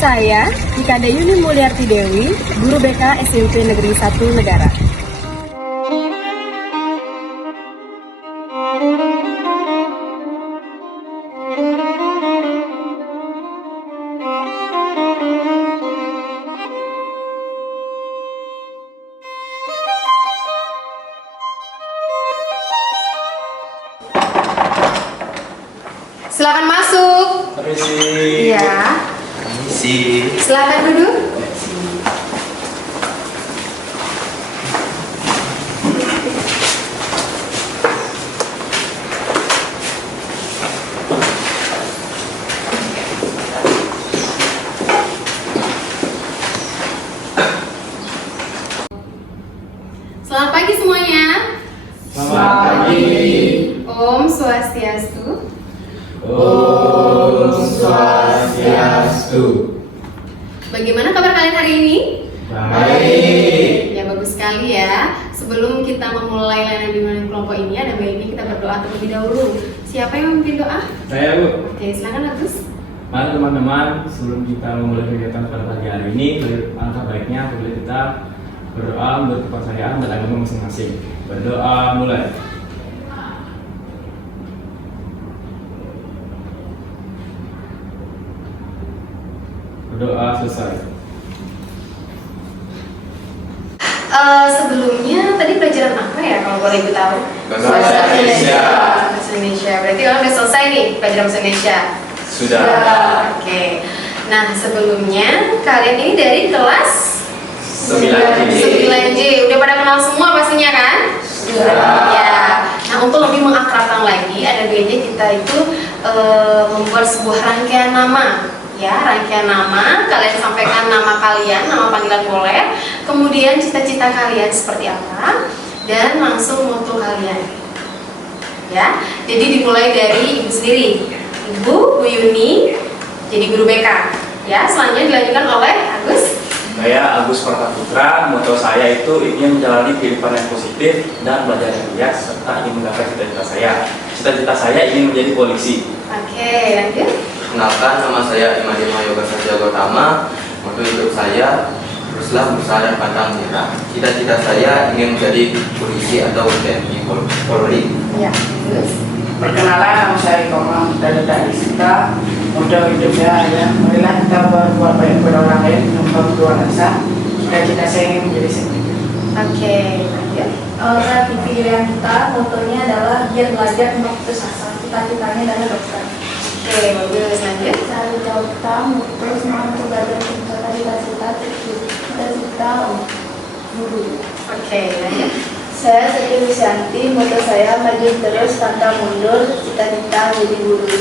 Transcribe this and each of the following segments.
Saya, Ikade Yuni Mulyarti Dewi, Guru BK SMP Negeri 1 Negara. Silakan masuk. Permisi. Iya. Permisi. Silakan duduk. Selamat pagi semuanya. Selamat pagi. Om Swastiastu. Om Swastiastu. Bagaimana kabar kalian hari ini? Baik. Ya, bagus sekali ya. Sebelum kita memulai layanan bimbingan kelompok ini, ada baiknya kita berdoa terlebih dahulu. Siapa yang memimpin doa? Saya Bu. Oke, silakan Agus. Mari teman-teman, sebelum kita memulai kegiatan pada pagi hari ini, alangkah baiknya apabila kita berdoa menurut kepercayaan dan agama masing-masing. Berdoa mulai. Berdoa selesai. Sebelumnya tadi pelajaran apa ya kalau boleh ibu tahu? Bahasa Indonesia. Bahasa Indonesia. Berarti kalian udah selesai nih pelajaran bahasa Indonesia. Sudah. Oke. Nah, sebelumnya kalian ini dari kelas 9J. 9J. Udah pada kenal semua pastinya kan? Sudah. Ya. Nah, untuk lebih mengakrabkan lagi, ada baiknya kita itu membuat sebuah rangkaian nama. Ya, rangkaian nama, kalian sampaikan nama kalian, nama panggilan boleh, kemudian cita-cita kalian seperti apa, dan langsung moto kalian. Ya, jadi dimulai dari ibu sendiri. Ibu, Bu Yuni, jadi guru BK. Ya, selanjutnya dilanjutkan oleh Agus. Saya Agus Pertaputra, moto saya itu ingin menjalani kehidupan yang positif dan belajar yang giat serta ingin menggapai cita-cita saya. Cita-cita saya ingin menjadi polisi. Oke, lanjut. Kenalkan, nama saya Imadima Yoga Satya Gautama. Moto hidup saya, teruslah berusaha dan pantang menyerah. Cita-cita saya ingin menjadi polisi atau TNI Polri. Ya, terus. Perkenalan, nama saya Komang dari Sita. Moto hidupnya ya, marilah kita berbuat baik kepada orang lain tanpa berdoa rasa. Cita-cita saya ingin menjadi seperti. Oke, lanjut. Olga Titi Irianita, motonya adalah giat belajar untuk putus asa. Cita-citanya adalah dokter. Oke, bagus, lanjut. Sari Jauta, moto semangat untuk belajar mencapai cita-cita guru. Oke, lanjut. Saya Siti Wisyanti, moto saya maju terus tanpa mundur, cita-cita menjadi guru.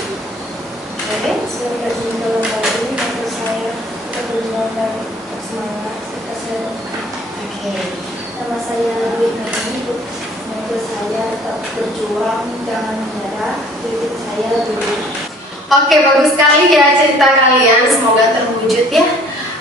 Oke. Sebagai dalam hari, moto saya tetap berjuang dan tetap semangat. Cita saya Oke. nama saya Dewi Nani, moto saya tetap berjuang, jangan menyerah, titik saya dulu. Oke, bagus sekali ya cerita kalian, semoga terwujud ya.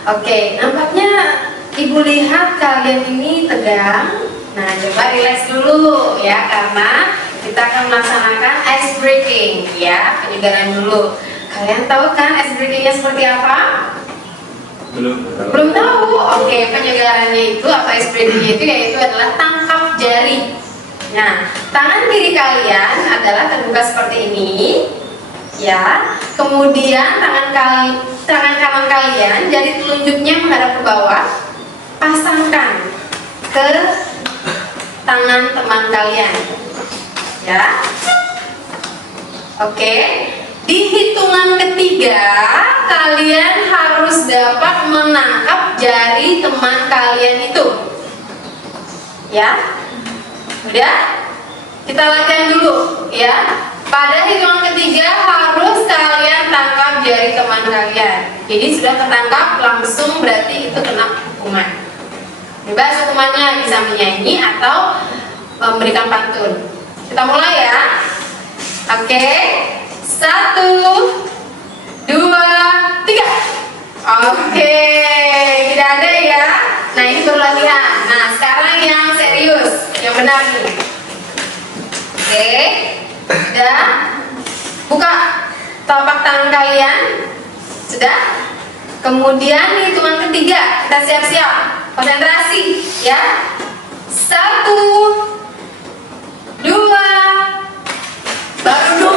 Oke, nampaknya ibu lihat kalian ini tegang. Nah, coba relax dulu ya, karena kita akan melaksanakan ice breaking ya, penyegaran dulu. Kalian tahu kan ice breakingnya seperti apa? Belum tahu. Oke, penyegarannya itu atau ice breakingnya itu yaitu adalah tangkap jari. Nah, tangan kiri kalian adalah terbuka seperti ini. Ya, kemudian tangan kanan kalian jari telunjuknya menghadap ke bawah, pasangkan ke tangan teman kalian. Ya, oke. Di hitungan ketiga kalian harus dapat menangkap jari teman kalian itu. Ya, udah. Kita latihan dulu ya. Pada hitungan ketiga harus kalian tangkap jari teman kalian. Jadi sudah tertangkap langsung berarti itu kena hukuman. Bebas hukumannya, bisa menyanyi atau memberikan pantun. Kita mulai ya. Oke. 1, 2, 3. Oke, tidak ada ya. Nah, ini baru latihan. Nah, sekarang yang serius, yang benar nih. Oke. Sudah? Buka telapak tangan kalian. Sudah? Kemudian di hitungan ketiga kita siap-siap konsentrasi ya. 1, 2, baru 2.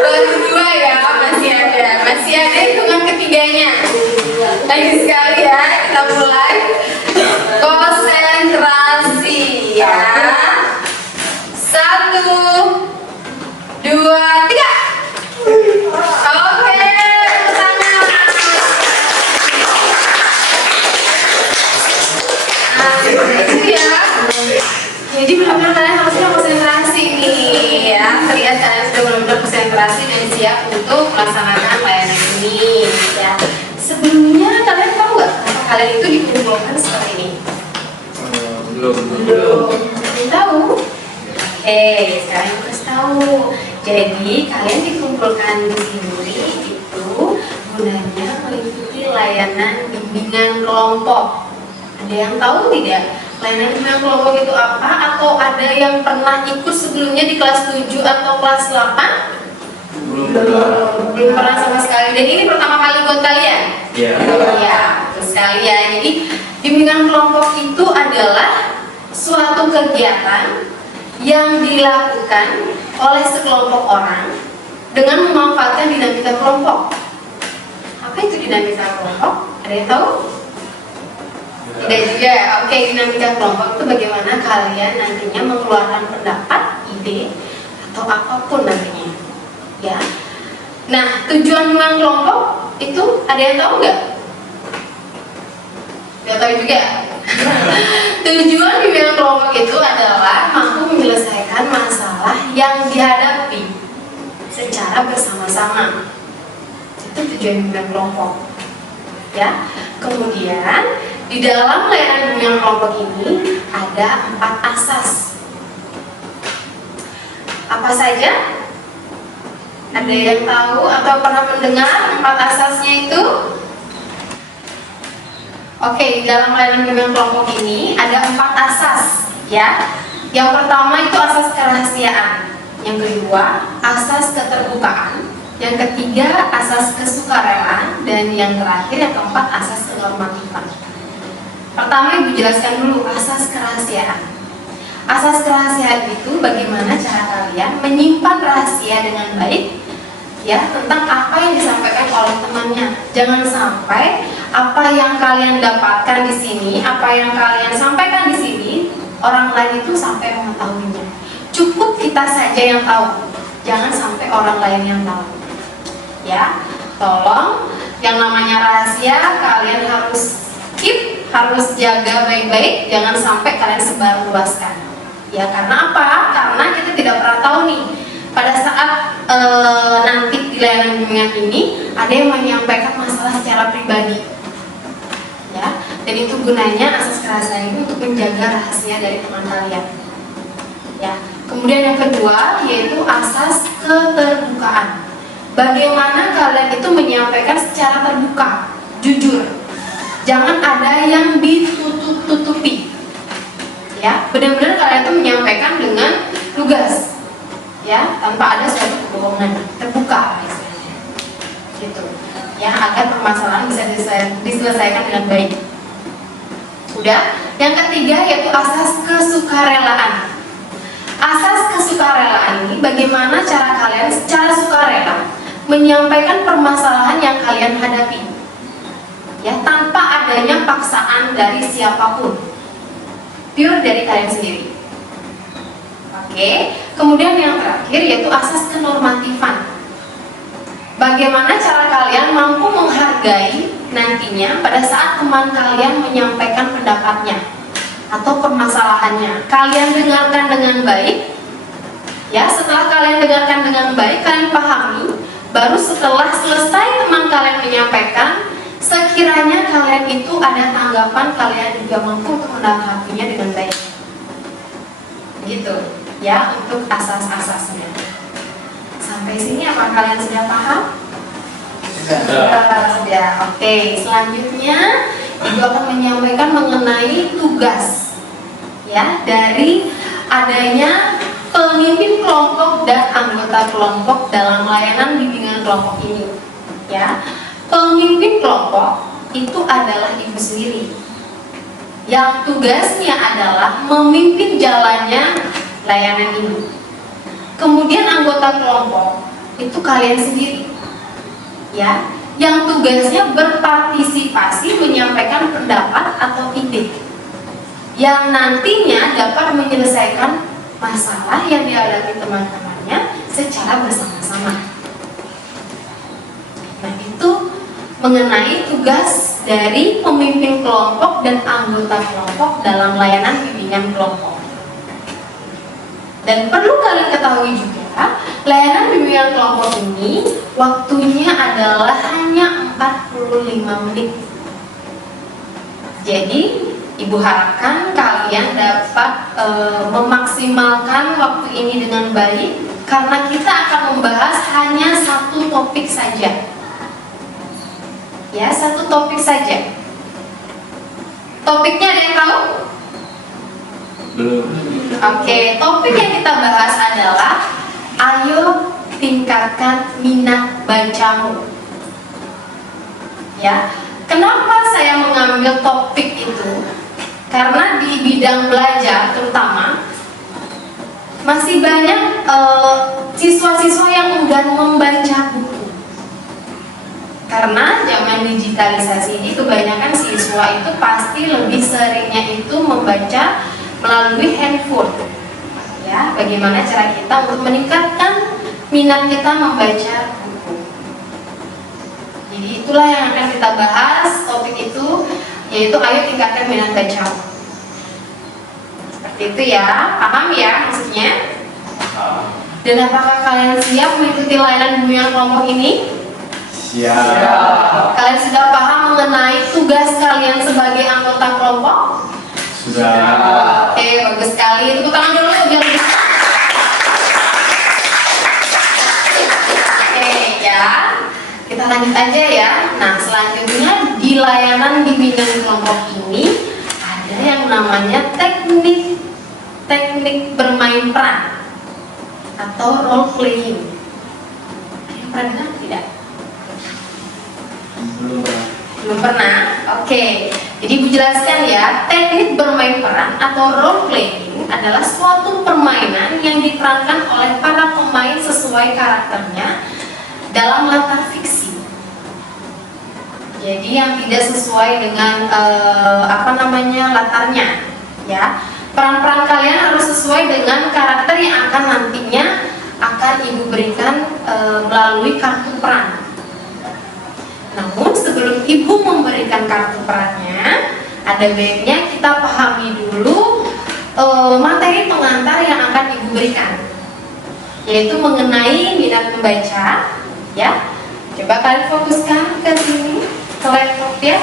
Baru dua ya, masih ada hitungan ketiganya. Lagi sekali ya, kita mulai konsentrasi ya. 1, 2, 3. Oke, tangan. Nah, itu ya. Jadi benar-benar kalian harusnya konsentrasi nih ya. Terlihat kalian sudah benar-benar konsentrasi dan siap untuk melaksanakan layanan ini ya. Sebelumnya kalian tahu nggak kenapa kalian itu dikumpulkan seperti ini? Belum. Belum tahu? Oke, sekarang kita harus tahu. Jadi kalian dikumpulkan di sini itu gunanya mengikuti layanan bimbingan kelompok. Ada yang tahu tidak? Layanan bimbingan kelompok itu apa? Atau ada yang pernah ikut sebelumnya di kelas 7 atau kelas 8? Belum pernah sama sekali. Dan ini pertama kali buat kalian? Iya. Iya, betul sekali ya. Jadi bimbingan kelompok itu adalah suatu kegiatan yang dilakukan oleh sekelompok orang dengan memanfaatkan dinamika kelompok. Apa itu dinamika kelompok? Ada yang tahu? Tidak juga ya. Oke, dinamika kelompok itu bagaimana kalian nantinya mengeluarkan pendapat, ide, atau apapun nantinya. Ya. Nah, tujuan bimbingan kelompok itu ada yang tahu nggak? Tidak tahu juga. Tujuan bimbingan kelompok itu adalah mampu menyelesaikan masalah yang dihadapi secara bersama-sama. Itu tujuan bimbingan kelompok. Ya. Kemudian di dalam layanan bimbingan kelompok ini ada 4 asas. Apa saja? Ada yang tahu atau pernah mendengar 4 asasnya itu? Oke, di dalam layanan bimbingan kelompok ini ada 4 asas ya. Yang pertama itu asas kerahasiaan. Yang kedua, asas keterbukaan. Yang ketiga, asas kesukarelaan. Dan yang terakhir, yang keempat, asas kenormatifan. Pertama, Ibu jelaskan dulu asas kerahasiaan. Asas kerahasiaan itu bagaimana cara kalian menyimpan rahasia dengan baik ya tentang apa yang disampaikan oleh temannya. Jangan sampai apa yang kalian dapatkan di sini, apa yang kalian sampaikan di sini, orang lain itu sampai mengetahuinya. Cukup kita saja yang tahu, jangan sampai orang lain yang tahu. Ya, tolong yang namanya rahasia kalian harus keep, harus jaga baik-baik, jangan sampai kalian sebarluaskan. Ya, karena apa? Karena kita tidak pernah tahu nih pada saat nanti di layanan bimbingan ini ada yang menyampaikan masalah secara pribadi. Ya, dan itu gunanya asas kerahasiaan itu untuk menjaga rahasia dari teman kalian. Ya, kemudian yang kedua yaitu asas keterbukaan. Bagaimana kalian itu menyampaikan secara terbuka, jujur. Jangan ada yang ditutup-tutupi. Ya, benar-benar kalian itu menyampaikan dengan lugas. Ya, tanpa ada suatu kebohongan, terbuka gitu. Ya, agar permasalahan bisa diselesaikan dengan baik. Udah. Yang ketiga yaitu asas kesukarelaan. Asas kesukarelaan ini bagaimana cara kalian secara sukarela menyampaikan permasalahan yang kalian hadapi. Ya, tanpa adanya paksaan dari siapapun. Pure dari kalian sendiri. Oke, kemudian yang terakhir yaitu asas kenormatifan. Bagaimana cara kalian mampu menghargai nantinya pada saat teman kalian menyampaikan pendapatnya atau permasalahannya. Kalian dengarkan dengan baik. Ya, setelah kalian dengarkan dengan baik, kalian pahami. Baru setelah selesai teman kalian menyampaikan, sekiranya kalian itu ada tanggapan, kalian juga mampu untuk menanggapinya dengan baik. Gitu. Ya, untuk asas-asasnya. Sampai sini apa kalian sudah paham? Sudah. Oke, selanjutnya Ibu akan menyampaikan mengenai tugas. Ya, dari adanya pemimpin kelompok dan anggota kelompok dalam layanan bimbingan kelompok ini. Ya, pemimpin kelompok itu adalah ibu sendiri, yang tugasnya adalah memimpin jalannya layanan ini. Kemudian anggota kelompok itu kalian sendiri, ya, yang tugasnya berpartisipasi menyampaikan pendapat atau ide yang nantinya dapat menyelesaikan masalah yang dihadapi teman-temannya secara bersama-sama. Nah, itu mengenai tugas dari pemimpin kelompok dan anggota kelompok dalam layanan bimbingan kelompok. Dan perlu kalian ketahui juga, layanan bimbingan kelompok ini waktunya adalah hanya 45 menit. Jadi, Ibu harapkan kalian dapat memaksimalkan waktu ini dengan baik, karena kita akan membahas hanya satu topik saja. Ya, satu topik saja. Topiknya ada yang tahu? Belum. Oke, topik yang kita bahas adalah ayo tingkatkan minat bacamu. Ya, kenapa saya mengambil topik itu? Karena di bidang belajar terutama masih banyak siswa-siswa yang enggan membaca buku. Karena zaman digitalisasi ini kebanyakan siswa itu pasti lebih seringnya itu membaca melalui handphone. Ya, bagaimana cara kita untuk meningkatkan minat kita membaca buku. Jadi itulah yang akan kita bahas, topik itu yaitu ayo tingkatkan minat baca. Seperti itu ya, paham ya maksudnya? Dan apakah kalian siap mengikuti layanan bimbingan kelompok ini? Siap. Kalian sudah paham mengenai tugas kalian sebagai anggota kelompok? Sudah. Oke, bagus sekali. Tepuk tangan dulu biar Oke ya, kita lanjut aja ya. Nah, selanjutnya di layanan bimbingan kelompok ini ada yang namanya teknik bermain peran atau role playing. Pernah dengar tidak? Belum pernah? Oke. Jadi Ibu jelaskan ya, teknik bermain peran atau role playing adalah suatu permainan yang diperankan oleh para pemain sesuai karakternya dalam latar fiksi. Jadi yang tidak sesuai dengan latarnya, ya. Peran-peran kalian harus sesuai dengan karakter yang akan nantinya akan Ibu berikan melalui kartu peran. Namun sebelum Ibu memberikan kartu perannya, ada baiknya kita pahami dulu materi pengantar yang akan Ibu berikan, yaitu mengenai minat membaca. Ya, coba kalian fokuskan ke sini, ke laptop ya.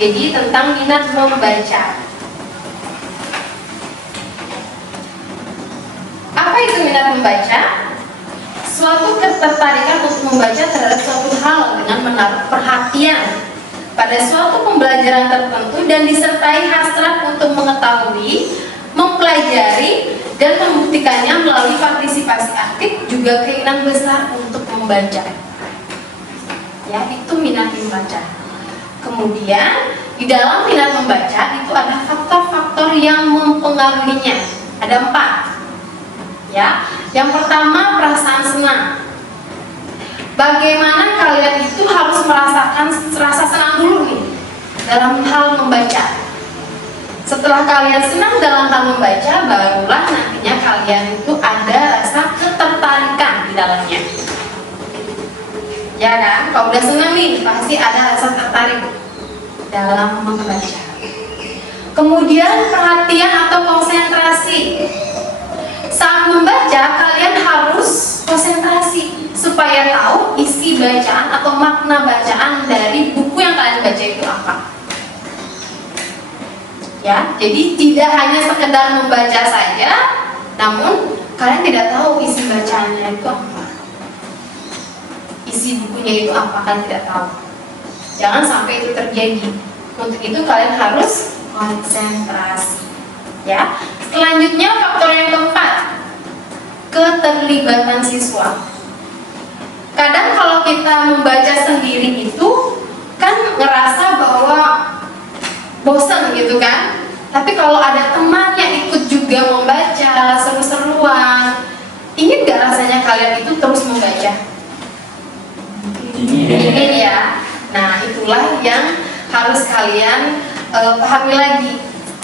Jadi tentang minat membaca. Apa itu minat membaca? Suatu ketertarikan untuk membaca terhadap suatu hal dengan menaruh perhatian pada suatu pembelajaran tertentu dan disertai hasrat untuk mengetahui, mempelajari, dan membuktikannya melalui partisipasi aktif, juga keinginan besar untuk membaca. Ya, itu minat membaca. Kemudian di dalam minat membaca itu ada faktor-faktor yang mempengaruhinya. Ada 4. Ya, yang pertama perasaan senang. Bagaimana kalian itu harus merasakan rasa senang dulu nih dalam hal membaca. Setelah kalian senang dalam hal membaca, barulah nantinya kalian itu ada rasa ketertarikan di dalamnya. Ya kan? Kalau udah senang nih, pasti ada rasa tertarik dalam membaca. Kemudian perhatian atau konsentrasi. Saat membaca, kalian harus konsentrasi supaya tahu isi bacaan atau makna bacaan dari buku yang kalian baca itu apa. Ya, jadi tidak hanya sekedar membaca saja, namun kalian tidak tahu isi bacaannya itu apa. Isi bukunya itu apa, kalian tidak tahu. Jangan sampai itu terjadi. Untuk itu kalian harus konsentrasi. Ya. Selanjutnya faktor yang keempat, keterlibatan siswa. Kadang kalau kita membaca sendiri itu kan ngerasa bahwa bosan gitu kan. Tapi kalau ada teman yang ikut juga membaca, seru-seruan, ingin gak rasanya kalian itu terus membaca? Ingin ya. Nah, itulah yang harus kalian pahami lagi.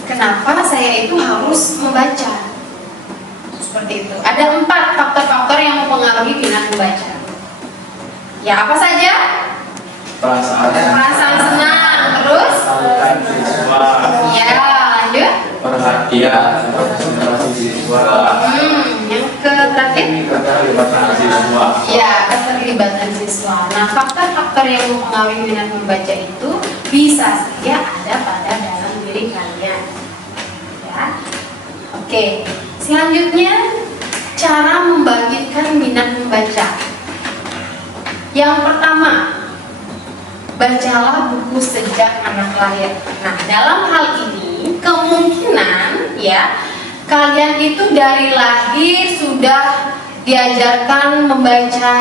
Kenapa saya itu harus membaca? Seperti itu. Ada 4 faktor-faktor yang mempengaruhi minat membaca. Ya, apa saja? Perasaan senang. Terus? Ya, lanjut. Perhatian, konsentrasi siswa. Yang terakhir? Keterlibatan siswa. Ya, keterlibatan siswa. Nah, faktor-faktor yang mempengaruhi minat membaca itu bisa saja ada pada dalam diri kalian. Ya. Oke. Selanjutnya, cara membangkitkan minat membaca. Yang pertama, bacalah buku sejak anak lahir. Nah, dalam hal ini kemungkinan ya kalian itu dari lahir sudah diajarkan membaca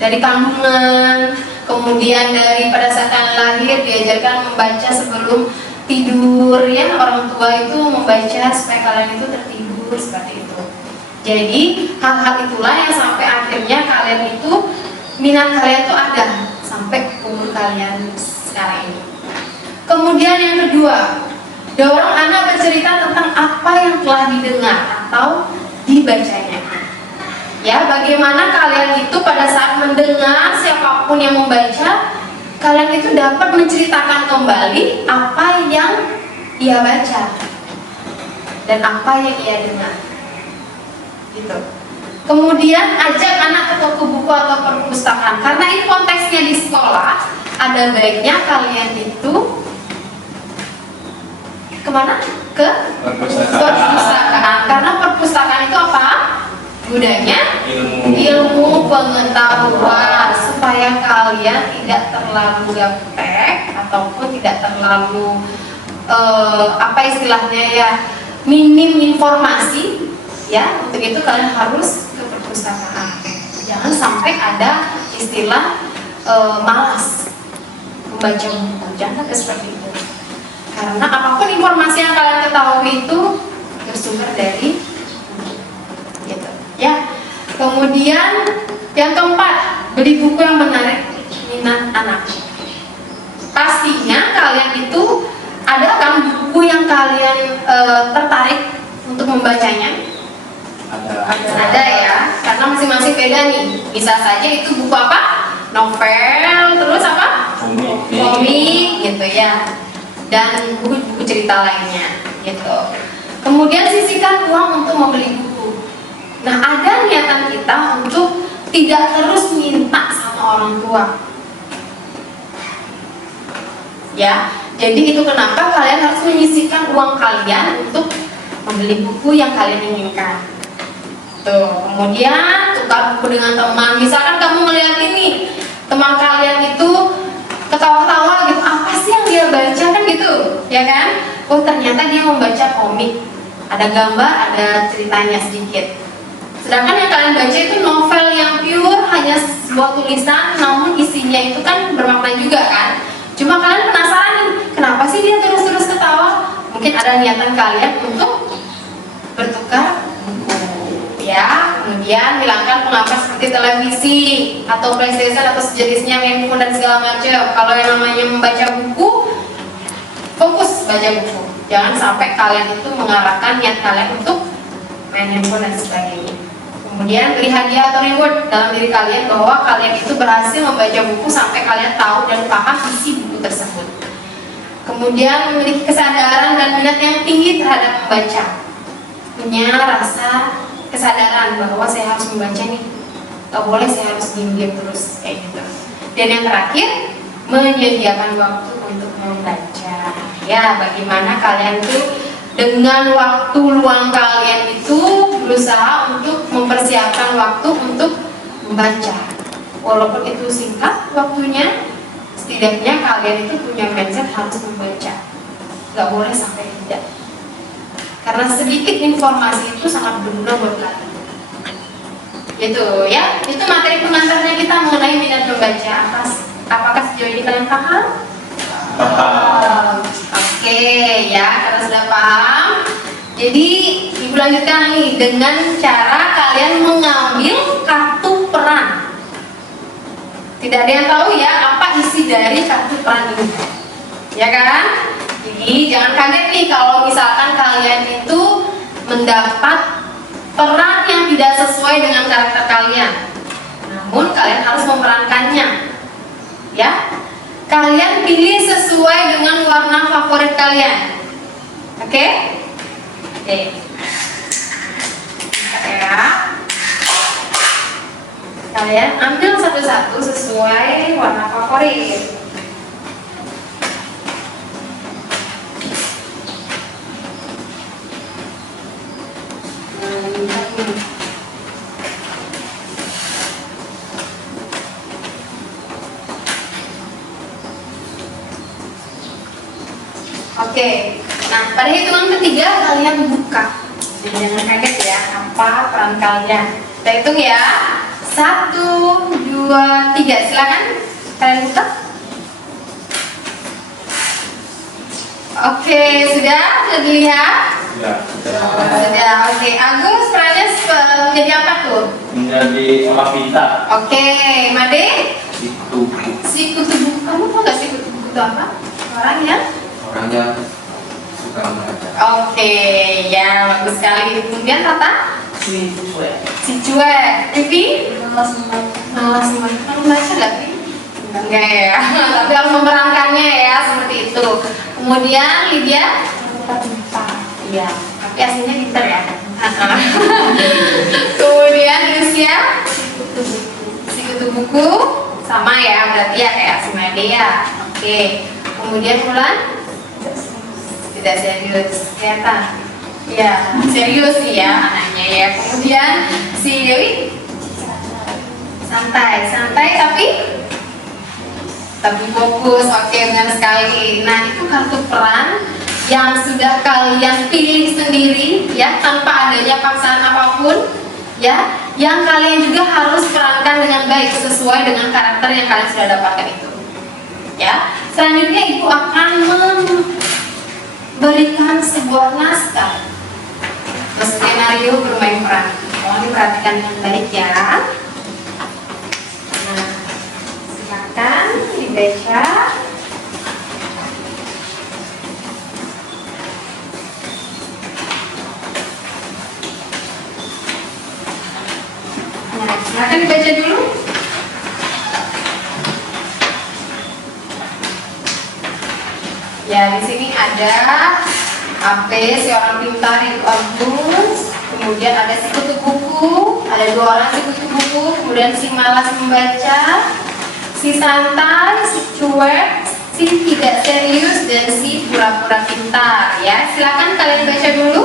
dari kandungan, kemudian dari pada saat kalian lahir diajarkan membaca sebelum tidur ya, orang tua itu membaca supaya kalian itu tertidur seperti itu. Jadi hal-hal itulah yang sampai akhirnya kalian itu minat kalian itu ada sampai umur kalian sekarang ini. Kemudian yang kedua, dorong anak bercerita tentang apa yang telah didengar atau dibacanya. Ya, bagaimana kalian itu pada saat mendengar siapapun yang membaca, kalian itu dapat menceritakan kembali apa yang ia baca dan apa yang ia dengar. Gitu. Kemudian ajak anak ke toko buku atau perpustakaan. Karena ini konteksnya di sekolah, ada baiknya kalian itu kemana? Ke perpustakaan. Karena perpustakaan itu apa? Gunanya ilmu pengetahuan, supaya kalian tidak terlalu gaptek ataupun tidak terlalu apa istilahnya ya, minim informasi ya. Untuk itu kalian harus ke perpustakaan. Jangan sampai ada istilah malas membaca buku, jangan sampai seperti itu. Karena apapun informasi yang kalian ketahui itu bersumber dari buku, gitu ya. Kemudian yang keempat, beli buku yang menarik minat anak. Pastinya kalian itu ada kan buku yang kalian tertarik untuk membacanya? Ada ya, karena masing-masing beda nih. Bisa saja itu buku apa? Novel, terus apa? Komik gitu ya. Dan buku-buku cerita lainnya gitu. Kemudian sisihkan uang untuk membeli buku. Nah, ada niatan kita untuk tidak terus minta sama orang tua. Ya, jadi itu kenapa kalian harus menyisihkan uang kalian untuk membeli buku yang kalian inginkan. Tuh, kemudian tukar buku dengan teman. Misalkan kamu melihat ini, teman kalian itu ketawa-tawa gitu, apa sih yang dia baca kan gitu, ya kan? Oh, ternyata dia membaca komik, ada gambar, ada ceritanya sedikit. Sedangkan yang kalian baca itu novel yang pure, hanya sebuah tulisan, namun isinya itu kan bermakna juga kan? Cuma kalian penasaran nih, kenapa sih dia terus-terus ketawa? Mungkin ada niatan kalian untuk bertukar buku, ya. Kemudian hilangkan pengapas seperti televisi atau PlayStation atau sejenisnya, handphone dan segala macam. Kalau yang namanya membaca buku, fokus baca buku. Jangan sampai kalian itu mengarahkan niat kalian untuk main handphone dan sebagainya. Kemudian beri hadiah atau reward dalam diri kalian bahwa kalian itu berhasil membaca buku sampai kalian tahu dan paham isi buku tersebut. Kemudian memiliki kesadaran dan minat yang tinggi terhadap membaca. Punya rasa kesadaran bahwa saya harus membaca nih, gak boleh saya harus diam-diam terus kayak gitu. Dan yang terakhir, menyediakan waktu untuk membaca. Ya, bagaimana kalian tuh dengan waktu luang kalian itu berusaha untuk mempersiapkan waktu untuk membaca. Walaupun itu singkat waktunya, setidaknya kalian itu punya mindset harus membaca. Gak boleh sampai tidak. Karena sedikit informasi itu sangat berguna buat kalian. Gitu ya. Itu materi pengantarnya kita mengenai minat membaca. Apakah sejauh ini kalian paham? Paham. Oke ya, karena sudah paham. Jadi ibu lanjutkan nih dengan cara kalian mengambil kartu peran. Tidak ada yang tahu ya apa isi dari kartu peran ini, ya kan? Jadi jangan kaget nih kalau misalkan kalian itu mendapat peran yang tidak sesuai dengan karakter kalian. Namun kalian harus memerankannya, ya. Kalian pilih sesuai dengan warna favorit kalian. Oke? Oke. Ya. Kalian ambil satu-satu sesuai warna favorit. Oke, nah pada hitungan ketiga kalian buka. Jadi jangan kaget ya apa peran kalian. Kita hitung ya. 1, 2, 3. Silakan kalian buka. Oke, sudah dilihat? Sudah. Oke, Agus perannya menjadi apa tuh? Menjadi orang pintar. Oke, Made? Itu Si kutu buku. Kamu tahu gak si kutu buku itu apa? Orangnya? orangnya suka membaca. Oke, ya bagus sekali. Kemudian Tata? Si cuek. Si cuek. Pipi? Malas membaca. Malas membaca. Kamu baca gak, Pi? Enggak ya, tapi harus memerankannya ya, seperti itu. Kemudian Lydia? Iya, tapi aslinya pinter ya. Kemudian Lucia? Si kutu buku. Sama ya, berarti ya kayak si Medea. Oke. Kemudian Mulan? Tidak serius, kelihatan. Ya, serius sih ya anaknya ya. Kemudian si Dewi? Santai tapi fokus. Oke, benar sekali. Nah, itu kartu peran yang sudah kalian pilih sendiri ya, tanpa adanya paksaan apapun ya, yang kalian juga harus perankan dengan baik sesuai dengan karakter yang kalian sudah dapatkan itu ya. Selanjutnya ibu akan memberikan sebuah naskah skenario bermain peran. Mohon diperhatikan dengan baik ya. Nah, silakan dibaca. Nah, silakan dibaca dulu. Ya, di sini ada AP, si orang pintar itu Agus. Kemudian ada si kutu buku, ada 2 orang si kutu buku. Kemudian si malas membaca, si santai, si cuek, si tidak serius, dan si pura-pura pintar. Ya, silakan kalian baca dulu.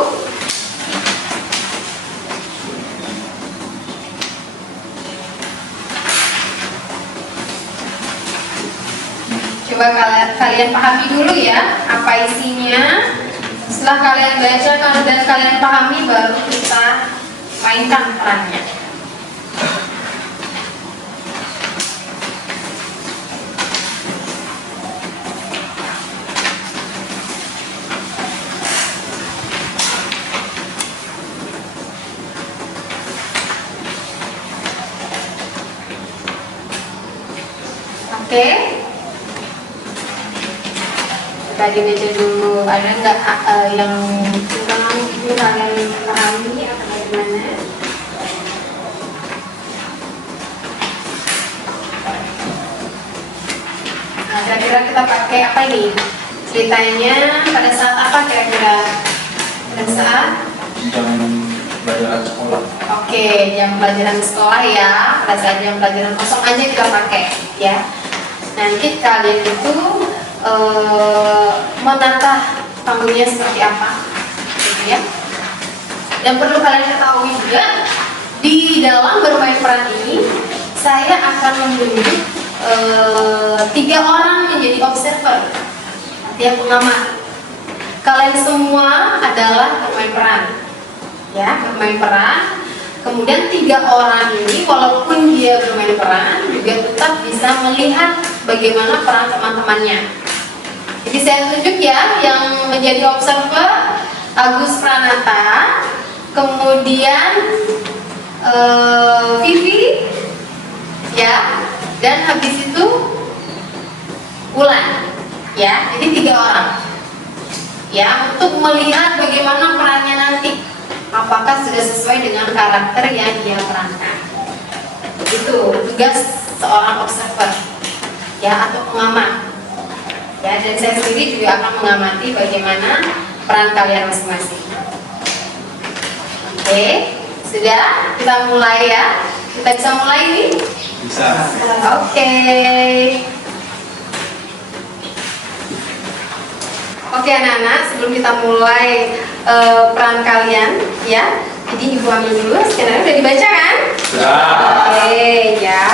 Coba kalian pahami dulu ya apa isinya. Setelah kalian baca dan kalian pahami, baru kita mainkan perannya. Oke. Tadi baca dulu, ada nggak yang kurang itu kalian pahami atau bagaimana? Nah, kira-kira kita pakai apa ini? Ceritanya pada saat apa kira-kira? Pada saat? Jam pelajaran sekolah. Oke, jam pelajaran sekolah ya. Pada saat jam pelajaran kosong aja kita pakai ya. Nanti kalian itu menata panggungnya seperti apa, gitu ya. Dan perlu kalian ketahui juga, di dalam bermain peran ini saya akan menunjuk 3 orang menjadi observer, artinya pengamat. Kalian semua adalah bermain peran, ya, bermain peran. Kemudian 3 orang ini walaupun dia bermain peran juga tetap bisa melihat bagaimana peran teman-temannya. Jadi saya tunjuk ya yang menjadi observer Agus Pranata, kemudian Vivi, ya, dan habis itu Ulan, ya. Jadi 3 orang, ya, untuk melihat bagaimana perannya nanti. Apakah sudah sesuai dengan karakter yang dia perankan? Itu tugas seorang observer, ya, atau pengamat. Ya, dan saya sendiri juga akan mengamati bagaimana peran kalian masing-masing. Oke, sudah, kita mulai ya. Kita bisa mulai nih? Bisa. Oke. Oke anak-anak, sebelum kita mulai peran kalian, ya. Jadi ibu ambil dulu, skenario udah dibaca kan? Sudah. Oke, ya.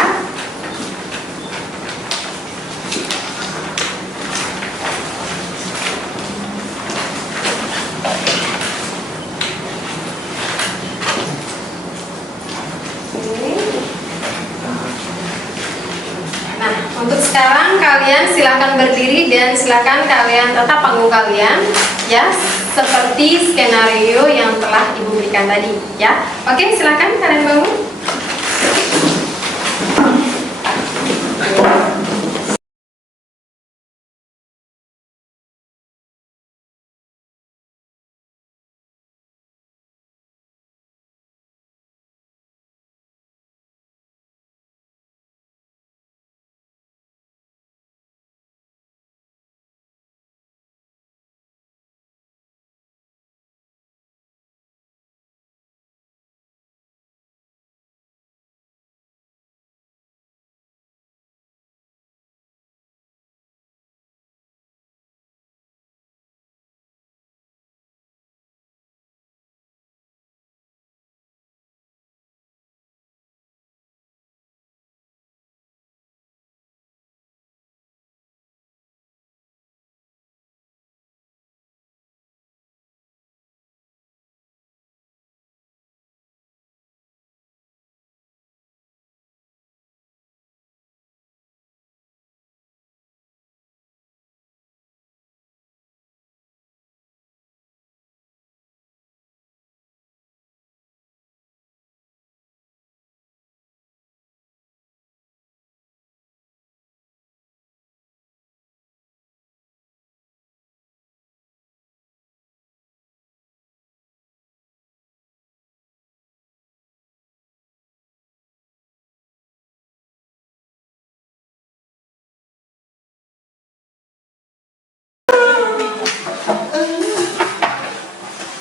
Nah, untuk sekarang kalian silakan berdiri dan silakan kalian tetap panggung kalian, ya, seperti skenario yang telah ibu berikan tadi, ya. Oke, silakan kalian bangun.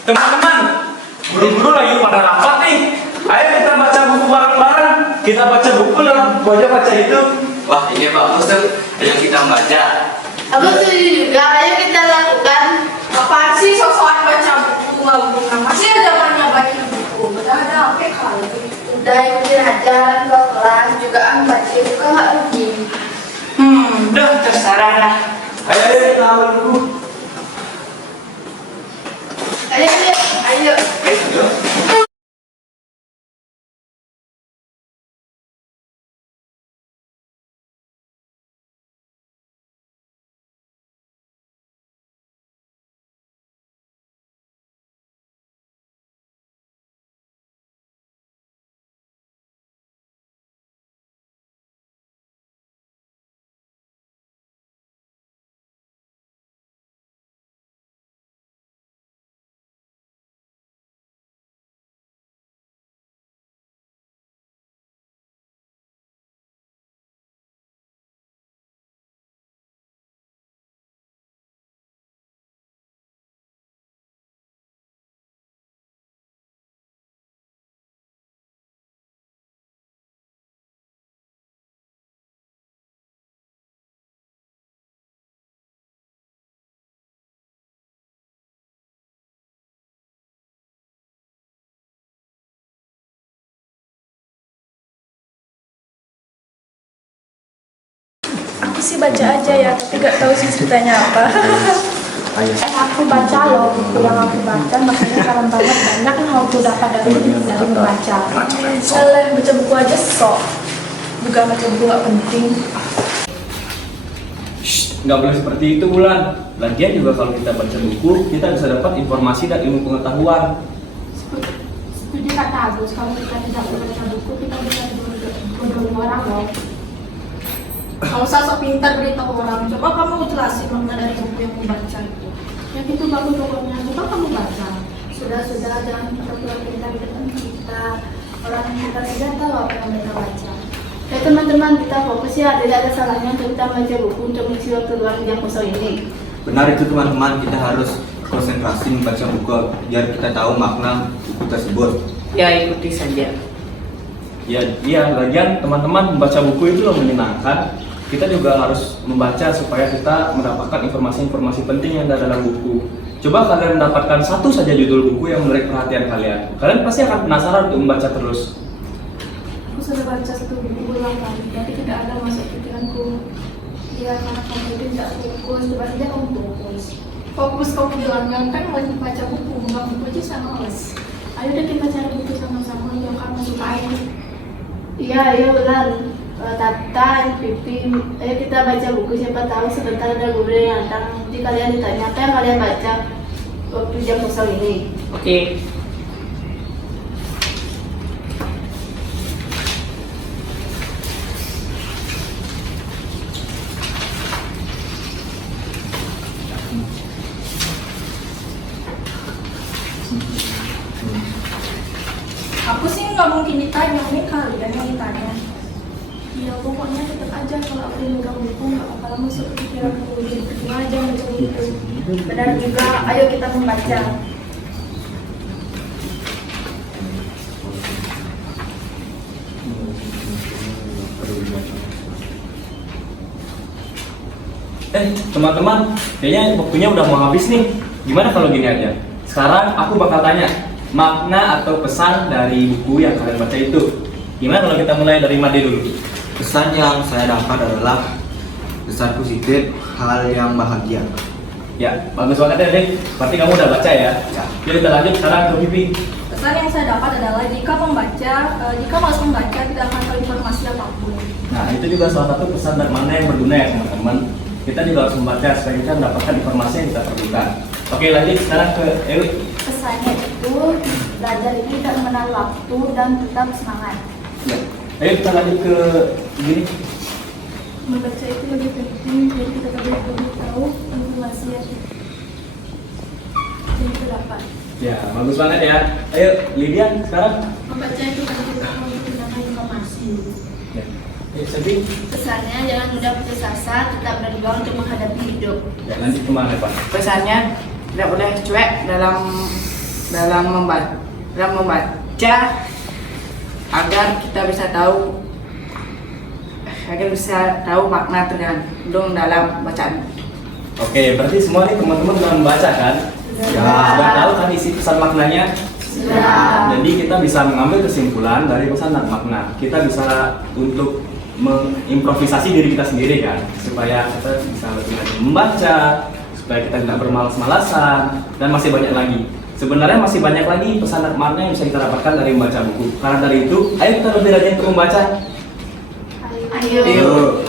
Teman-teman, guru-guru lagi pada rapat nih. Ayo kita baca buku bareng-bareng. Kita baca buku dalam baca itu. Wah, ini bagus tuh. Ayo kita baca. Aku setuju juga, ayo kita lakukan. Apaan sih sosokan baca buku, masih ada banyak baca buku. Udah, oke kalau udah ikutin ajaran ke kelas juga baca buku nggak rugi. Udah terserah dah. Ayo kita ambil buku. Ayo, ayo, ayo. Aku sih baca aja ya, tapi gak tahu sih ceritanya apa. Ayo. Aku baca loh buku yang aku baca, makanya keren banget banyak yang aku dapat dari membaca. Selain baca buku aja sok, juga baca buku gak penting. Nggak boleh seperti itu, Bulan. Lagian juga kalau kita baca buku, kita bisa dapat informasi dan ilmu pengetahuan. Seperti kata Agus, kalau kita tidak membaca buku, kita bisa bodoh orang loh. Kalau sok pintar beritahu orang, coba kamu jelasin makna dari buku yang kamu baca itu. Yang itu bagus pokoknya, coba kamu baca. Sudah, jangan terlalu pintar di depan kita. Orang yang kita tidak tahu apa yang mereka baca. Ya teman-teman, kita fokus ya, tidak ada salahnya untuk kita baca buku untuk mengisi waktu luang yang kosong ini. Benar itu teman-teman, kita harus konsentrasi membaca buku biar kita tahu makna buku tersebut. Ya ikuti saja. Ya, iya. Lagian teman-teman membaca buku itu loh menyenangkan. Kita juga harus membaca supaya kita mendapatkan informasi-informasi penting yang ada dalam buku. Coba kalian mendapatkan satu saja judul buku yang menarik perhatian kalian. Kalian pasti akan penasaran untuk membaca terus. Aku sudah baca satu buku berulang kali, tapi tidak ada masuk pikiranku. Ya, karena kamu itu tidak fokus, coba saja kamu fokus. Fokus kamu bilangnya kan lagi baca buku, nggak buku aja sama males. Ayo deh kita cari buku sama-sama yang kamu sukai. Iya benar. Tata, Pipi, ayo kita baca buku, siapa tahu sebentar ada guru yang datang. Jadi kalian ditanya apa yang kalian baca waktu jam kosong ini. Oke. Aku sih nggak mungkin ditanya, ini kalian yang ditanya. Ya pokoknya tetap aja kalau aku megang buku nggak bakal masuk ke pikiranku, jadi percuma aja macam itu. Benar juga, ayo kita membaca. Teman-teman, kayaknya waktunya udah mau habis nih. Gimana kalau gini aja? Sekarang aku bakal tanya makna atau pesan dari buku yang kalian baca itu. Gimana kalau kita mulai dari Made dulu? Pesan yang saya dapat adalah pesan positif, hal yang bahagia. Ya, bagus banget ya, Dek. Berarti kamu udah baca ya? Ya. Yuk kita lanjut sekarang ke Pipi. Pesan yang saya dapat adalah jika malas membaca tidak akan tahu informasi apapun. Nah, itu juga salah satu pesan dan makna yang berguna ya teman-teman. Kita juga harus membaca supaya kita mendapatkan informasi yang kita perlukan. Oke, lanjut sekarang ke Ewi. Pesannya itu belajar ini tidak mengenal waktu dan tetap semangat. Ya. Ayo kita lanjut ke gini. Membaca itu lebih penting jadi kita lebih tahu informasi yang kita dapat. Ya, bagus banget ya. Ayo, Lydian sekarang. Membaca itu penting untuk menggunakan informasi. Ya. Ayo, Sebi. Pesannya jangan mudah putus asa, tetap berjuang untuk menghadapi hidup. Ya, lanjut kemana Pak? Pesannya tidak boleh cuek dalam membaca agar kita bisa tahu makna terkandung dalam bacaan. Oke, berarti semua nih teman-teman sudah membaca kan? Sudah tahu kan isi pesan maknanya? Sudah. Jadi kita bisa mengambil kesimpulan dari pesan dan makna. Kita bisa untuk mengimprovisasi diri kita sendiri kan, supaya kita bisa lebih lagi membaca, supaya kita tidak bermalas-malasan, dan masih banyak lagi. Sebenarnya masih banyak lagi pesan dan makna yang bisa kita dapatkan dari membaca buku. Karena dari itu, ayo kita lebih rajin untuk membaca. Ayo. Yuk.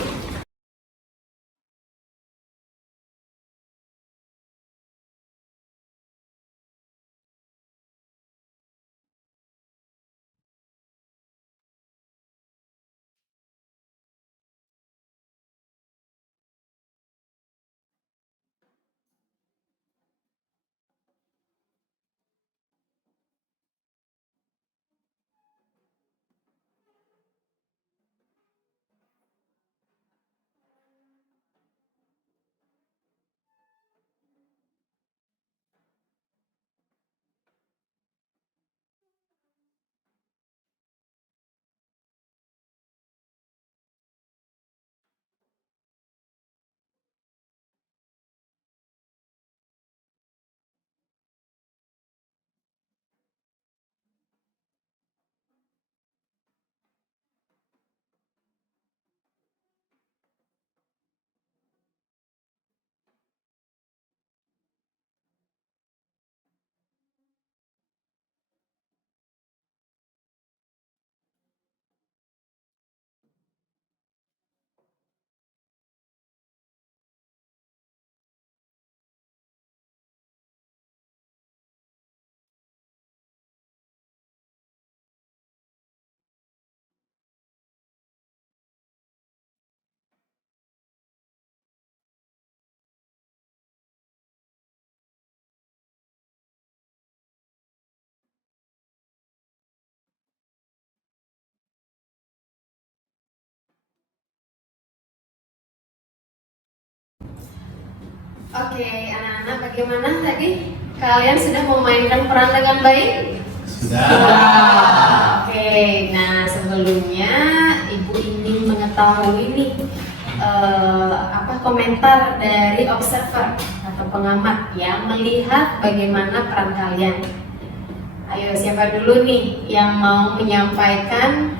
Oke, anak-anak, bagaimana tadi? Kalian sudah memainkan peran dengan baik? Sudah. Oke, nah sebelumnya Ibu ingin mengetahui nih komentar dari observer atau pengamat yang melihat bagaimana peran kalian. Ayo, siapa dulu nih yang mau menyampaikan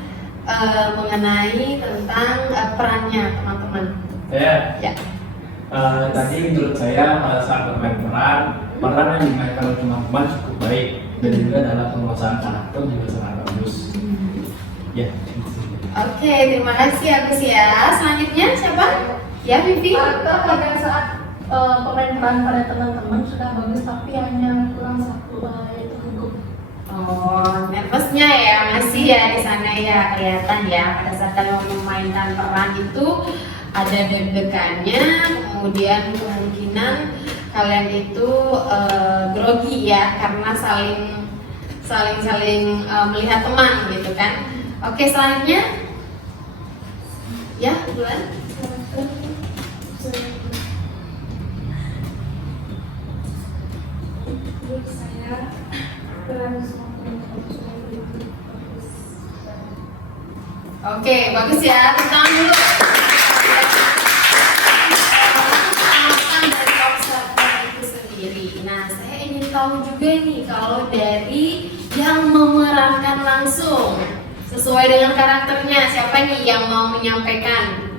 mengenai tentang perannya teman-teman? Saya. Ya. Tadi menurut saya pada saat bermain peran yang dimainkan oleh teman-teman cukup baik dan juga dalam penguasaan karakter juga sangat bagus. Ya. Oke, terima kasih Agus ya. Selanjutnya siapa? Ya, Vivi. Karakter pada saat pemain peran pada teman-teman sudah bagus, tapi hanya kurang satu, yaitu gugup. Oh, nervousnya ya masih ya di sana ya, kelihatan ya pada saat kalian memainkan peran itu ada deg-degannya, kemudian kemungkinan kalian itu grogi ya karena saling melihat teman gitu kan. Oke, selanjutnya ya Bulan. Menurut saya peran semua bagus. Oke, bagus ya. Tepuk tangan dulu. Pengalaman dari observer itu sendiri. Nah, saya ingin tahu juga nih kalau dari yang memerankan langsung sesuai dengan karakternya, siapa nih yang mau menyampaikan?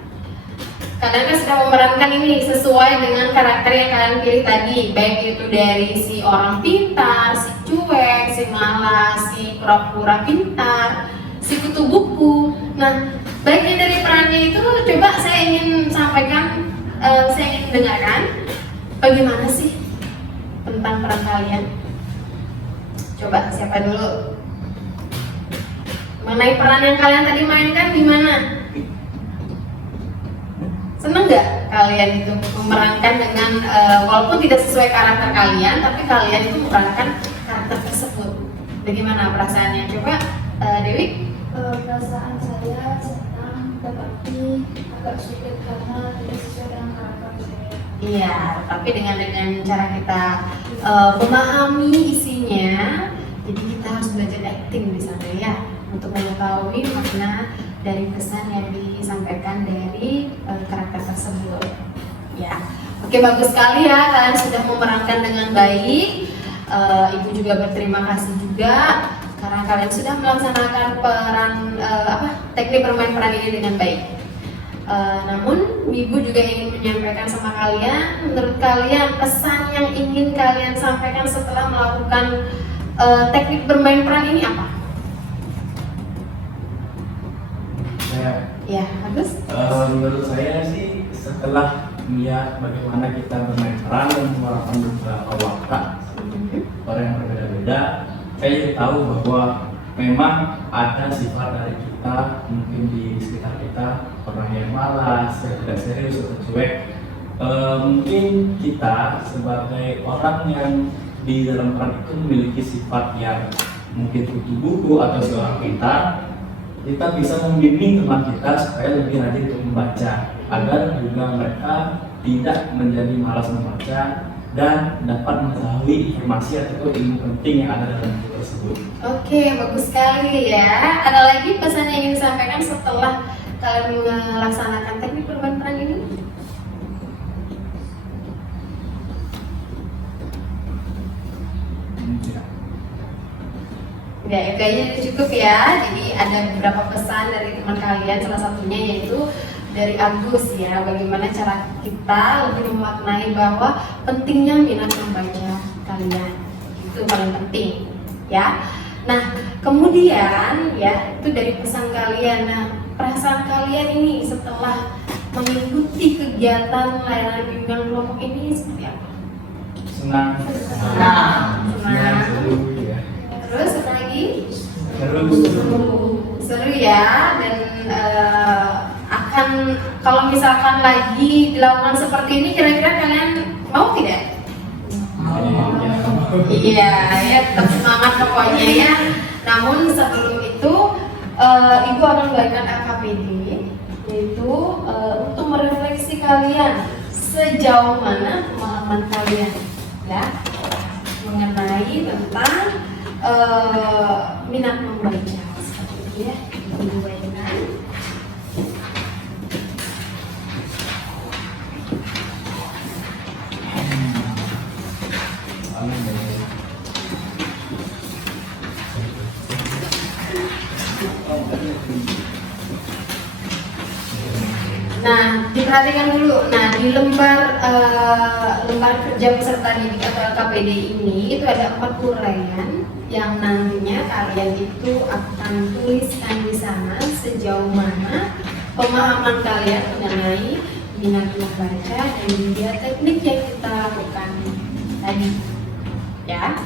Kalian kan sudah memerankan ini sesuai dengan karakter yang kalian pilih tadi, baik itu dari si orang pintar, si cuek, si malas, si pura-pura pintar, si kutu buku. Nah, baiknya dari perannya itu coba saya ingin sampaikan, saya ingin dengarkan bagaimana sih tentang peran kalian. Coba siapa dulu? Mengenai peran yang kalian tadi mainkan gimana? Seneng nggak kalian itu memerankan dengan walaupun tidak sesuai karakter kalian, tapi kalian itu memerankan karakter tersebut. Bagaimana perasaannya? Coba Dewi. Perasaan saya senang, tetapi agak sulit karena tidak sesuai dengan karakter saya. Iya, tapi dengan cara kita memahami isinya, jadi kita harus belajar acting di sana ya, untuk mengetahui makna dari pesan yang disampaikan dari karakter tersebut. Ya, oke, bagus sekali ya, kalian sudah memerankan dengan baik. Ibu juga berterima kasih juga karena kalian sudah melaksanakan peran teknik bermain peran ini dengan baik. Namun Ibu juga ingin menyampaikan sama kalian, menurut kalian pesan yang ingin kalian sampaikan setelah melakukan teknik bermain peran ini apa? Ya, bagus. Menurut saya sih setelah melihat bagaimana kita bermain peran dan memerankan beberapa watak orang yang berbeda-beda, saya jadi tahu bahwa memang ada sifat dari kita mungkin di sekitar kita, orang yang malas, yang tidak serius atau cuek. Mungkin kita sebagai orang yang di dalam peran itu memiliki sifat yang mungkin kutu buku atau seorang pintar, kita bisa membimbing teman kita supaya lebih rajin untuk membaca agar juga mereka tidak menjadi malas membaca dan dapat mengetahui informasi atau ilmu penting yang ada dalam buku tersebut. Oke, bagus sekali ya. Ada lagi pesan yang ingin disampaikan setelah kalian melaksanakan teknik bermain peran ini? Ya, itu aja cukup ya. Jadi ada beberapa pesan dari teman kalian, salah satunya yaitu dari Agus ya, bagaimana cara kita lebih memaknai bahwa pentingnya minat membaca kalian, itu paling penting ya. Nah, kemudian ya, itu dari pesan kalian. Nah, perasaan kalian ini setelah mengikuti kegiatan layanan bimbingan kelompok ini seperti apa? Senang. Senang. Seru ya. Terus apa lagi? Seru ya, dan akan kalau misalkan lagi dilakukan seperti ini, kira-kira kalian mau tidak? Iya, ya tetap semangat pokoknya ya. Namun sebelum itu Ibu akan memberikan AKPD, yaitu untuk merefleksi kalian sejauh mana pemahaman pemahaman kalian, ya, mengenai tentang minat membaca seperti itu ya. Ibu bayangkan. Nah, diperhatikan dulu. Nah, di lembar kerja peserta didik atau LKPD ini itu ada 4 uraian yang nantinya kalian itu akan tuliskan di sana sejauh mana pemahaman kalian mengenai minat membaca dan juga teknik yang kita lakukan tadi, ya.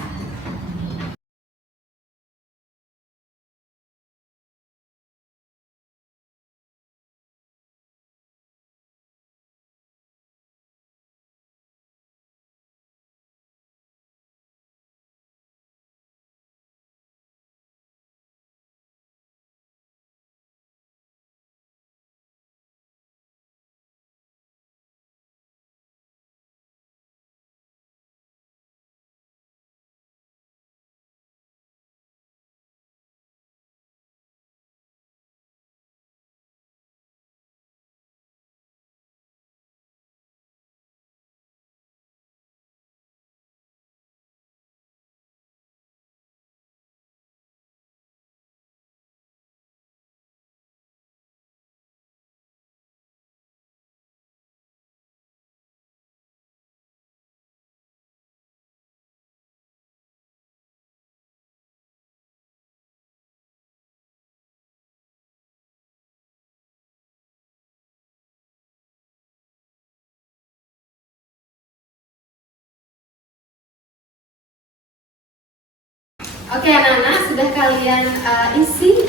Oke anak-anak, sudah kalian isi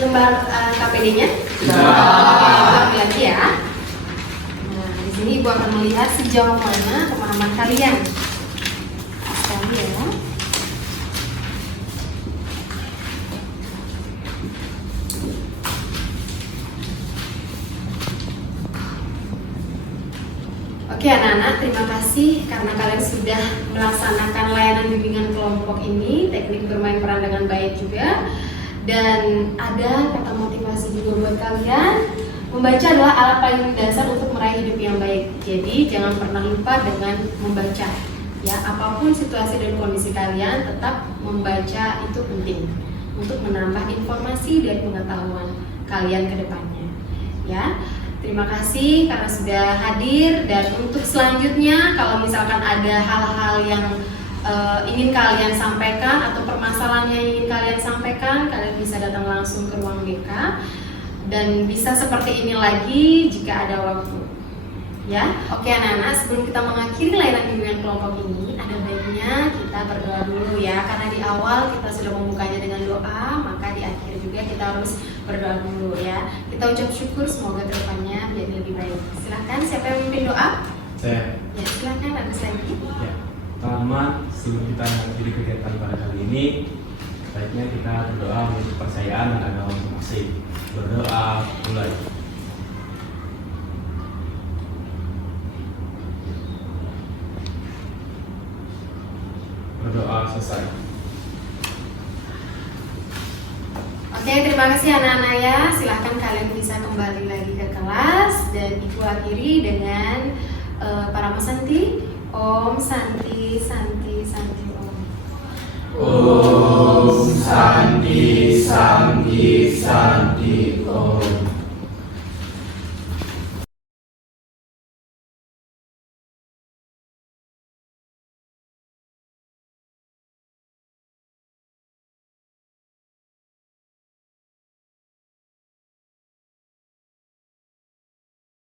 lembar KPD-nya? Sudah. Lagi ya. Nah, di sini Ibu akan melihat sejauh mana pemahaman kalian. Sekali ya. Oke anak-anak, terima kasih karena kalian sudah melaksanakan layanan bimbingan kelompok ini, teknik bermain peran dengan baik juga. Dan ada kata motivasi juga buat kalian. Membaca adalah alat paling dasar untuk meraih hidup yang baik. Jadi jangan pernah lupa dengan membaca. Ya, apapun situasi dan kondisi kalian, tetap membaca itu penting untuk menambah informasi dan pengetahuan kalian ke depannya. Ya. Terima kasih karena sudah hadir, dan untuk selanjutnya kalau misalkan ada hal-hal yang ingin kalian sampaikan atau permasalahan yang ingin kalian sampaikan, kalian bisa datang langsung ke ruang BK dan bisa seperti ini lagi jika ada waktu. Ya, oke anak-anak, sebelum kita mengakhiri layanan bimbingan kelompok ini, ada baiknya kita berdoa dulu ya, karena di awal kita sudah membukanya dengan doa, maka di akhir juga kita harus berdoa dulu ya. Kita ucap syukur semoga kedepannya menjadi lebih baik. Silahkan, siapa yang memimpin doa? Saya. Ya, silahkan, ada lagi. Ya. Pertama, sebelum kita mengakhiri kegiatan pada kali ini, baiknya kita berdoa untuk kepercayaan dan agama masing-masing. Berdoa mulai. Berdoa selesai. Oke, terima kasih anak-anak ya. Silahkan kalian bisa kembali lagi ke kelas, dan Ibu akhiri dengan para pesanti. Om Santi Santi Santi Om. Om Santi